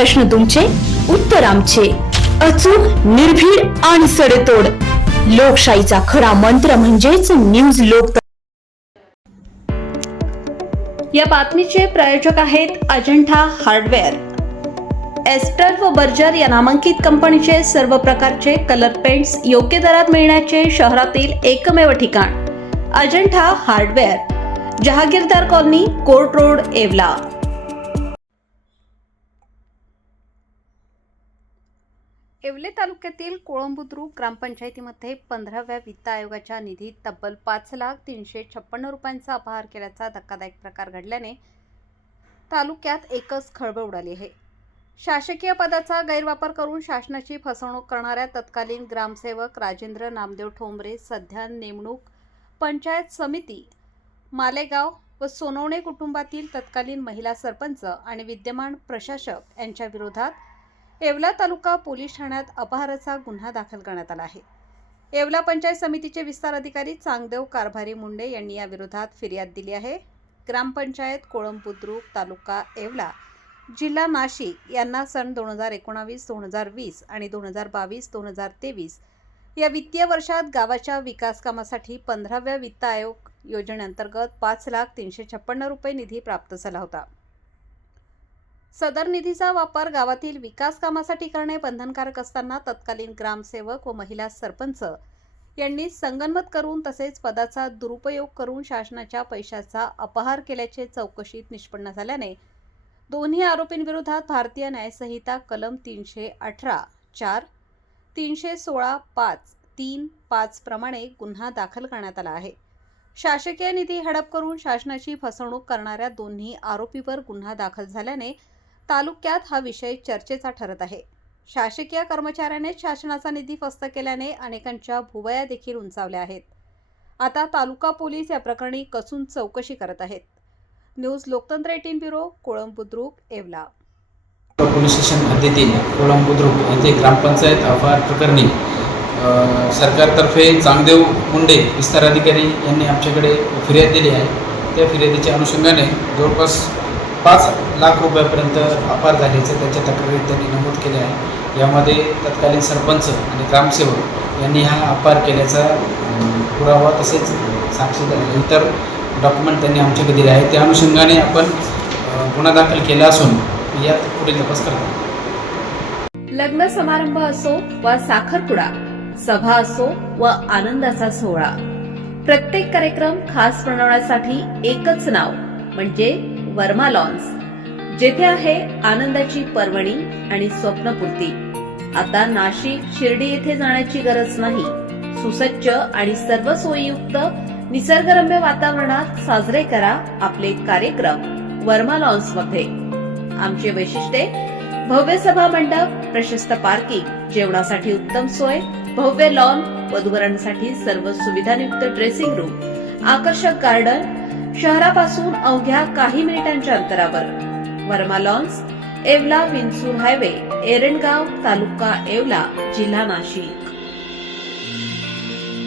प्रश्न तुमचे, उत्तर आमचे. अचूक, निर्भीड आणि सडेतोड. लोकशाहीचा खरा मंत्र म्हणजेच न्यूज लोक. या बातमीचे प्रायोजक आहेत अजंठा हार्डवेअर. एस्ट्रल व बर्जर या नामांकित कंपनीचे सर्व प्रकारचे कलर पेंट्स योग्य दरात मिळण्याचे शहरातील एकमेव ठिकाण Ajanta hardware, Jahagirdar colony, court road, Yeola. येवले तालुक्यातील कोळंब बुद्रुक ग्रामपंचायतीमध्ये 15व्या वित्त आयोगाच्या निधीत तब्बल 5,356,000 रुपयांचा अपहार केल्याचा धक्कादायक प्रकार घडल्याने तालुक्यात एकच खळबळ उडाली आहे. शासकीय पदाचा गैरवापर करून शासनाची फसवणूक करणाऱ्या तत्कालीन ग्रामसेवक राजेंद्र नामदेव ठोंबरे सध्या नेमणूक पंचायत समिती मालेगाव व सोनवणे कुटुंबातील तत्कालीन महिला सरपंच आणि विद्यमान प्रशासक यांच्या विरोधात येवला तालुका पोलीस ठाण्यात अपहाराचा गुन्हा दाखल करण्यात आला आहे. येवला पंचायत समितीचे विस्तार अधिकारी चांगदेव कारभारी मुंडे यांनी या विरोधात फिर्याद दिली आहे. ग्रामपंचायत कोळंब बुद्रुक, तालुका येवला, जिल्हा नाशिक यांना सन 2019, 2020 आणि 2022-2023 या वित्तीय वर्षात गावाच्या विकास कामासाठी 15व्या वित्त आयोग योजनेअंतर्गत 5,356,000 रुपये निधी प्राप्त झाला होता. सदर निधीचा वापर गावातील विकास कामासाठी करणे बंधनकारक असताना तत्कालीन ग्रामसेवक व महिला सरपंच यांनी संगनमत करून तसेच पदाचा दुरुपयोग करून शासनाच्या पैशाचा अपहार केल्याचे चौकशीत निष्पन्न झाल्याने दोन्ही आरोपींविरोधात भारतीय न्यायसंहिता कलम 318(4), 316(5)(3)(5) प्रमाणे गुन्हा दाखल करण्यात आला आहे. शासकीय निधी हडप करून शासनाची फसवणूक करणाऱ्या दोन्ही आरोपीवर गुन्हा दाखल झाल्याने तालुक्यात हा विषय चर्चेचा ठरत आहे. शासकीय कर्मचाऱ्याने शासनाचा निधी फस्त केल्याने अनेकांच्या भुवया देखील उंचावल्या आहेत. आता तालुका पोलीस या प्रकरणी कसून चौकशी करत आहेत. News Loktantra 18 bureau, Kolamb Budruk, Yeola. Police station हद्दीतील कोळंब बुद्रुक येथे ग्रामपंचायत अपहार प्रकरणी सरकारतर्फे चांगदेव मुंडे विस्तार अधिकारी यांनी आमच्याकडे फिर्याद दिली आहे. त्या फिर्यादीच्या अनुषंगाने जवळपास 5 लाख रुपयापर्यंत अपहार झाल्याचे त्यांच्या तक्रारीत त्यांनी नमूद केले आहे. यामध्ये तत्कालीन सरपंच आणि ग्रामसेवक यांनी हा अपहार केल्याचा पुरावा तसेच साक्षीदार इतर डॉक्युमेंट त्यांनी आमच्याकडे दिले आहे. त्या अनुषंगाने आपण गुन्हा दाखल केला असून यात पुढील तपास करतो. लग्न समारंभ असो वा साखरपुडा, सभा असो व आनंदाचा सोहळा, प्रत्येक कार्यक्रम खास बनवण्यासाठी एकच नाव म्हणजे वर्मा लॉन्स, जेथे आहे आनंदाची पर्वणी आणि स्वप्नपूर्ती. आता नाशिक, शिर्डी येथे जाण्याची गरज नाही. सुसज्ज आणि सर्व सोयीयुक्त निसर्गरम्य वातावरणात साजरे करा आपले कार्यक्रम वर्मा लॉन्स मध्ये. आमचे वैशिष्ट्ये: भव्य सभा मंडप, प्रशस्त पार्किंग, जेवणासाठी उत्तम सोय, भव्य लॉन, वधूवरांसाठी सर्व सुविधायुक्त ड्रेसिंग रूम, आकर्षक गार्डन, शहरापासून अवघ्या काही मिनिटांच्या अंतरावर. वर्मा लॉन्स, येवला विंचूर हायवे, एरंडगाव, तालुका येवला, जिल्हा नाशिक.